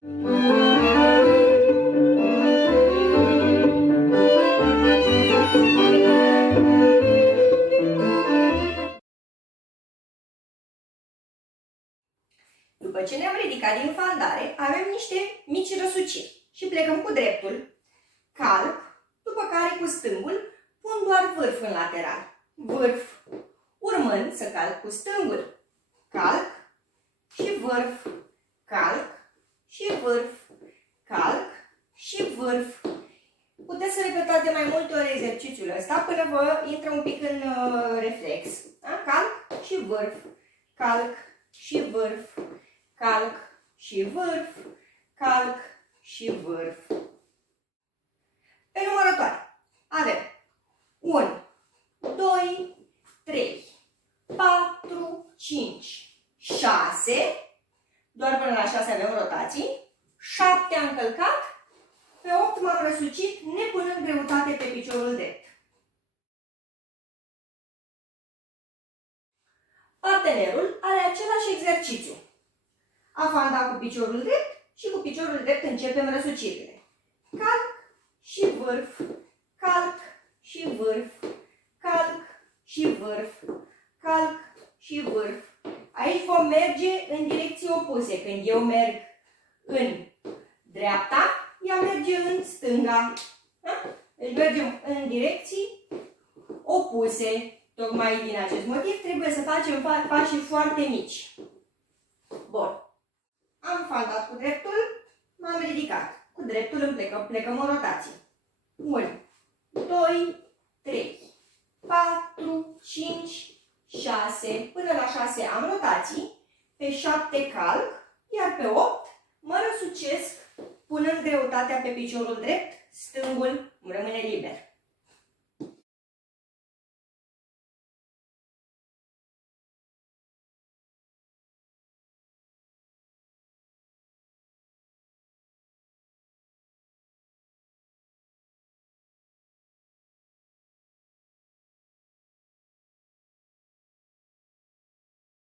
După ce ne-am ridicat din fandare, avem niște mici răsuciri și plecăm cu dreptul, calc, după care cu stângul pun doar vârf în lateral, vârf, urmând să calc cu stângul, calc și vârf, calc și vârf, calc și vârf. Puteți să repetați de mai multe ori exercițiul ăsta până vă intră un pic în reflex. Da? Calc și vârf, calc și vârf, calc și vârf, calc și vârf. Pe numărătoare avem 1, 2, 3, 4, 5, 6, doar până la 6 avem rotații, 7 am călcat, pe 8 m-am răsucit, nepunând greutate pe piciorul drept. Partenerul are același exercițiu. A fandat cu piciorul drept și cu piciorul drept începem răsucirile. Calc și vârf, calc și vârf, calc și vârf, calc și vârf. Aici vom merge în direcții opuse. Când eu merg în dreapta, ea merge în stânga. Da? Deci mergem în direcții opuse. Tocmai din acest motiv trebuie să facem pașii foarte mici. Bun. Am fandat cu dreptul, m-am ridicat. Cu dreptul plecăm în rotație. 1, 2, 3, 4, 5, 6. Până la 6 am rotații. Pe 7 calc, iar pe 8 mă răsucesc punând greutatea pe piciorul drept, stângul îmi rămâne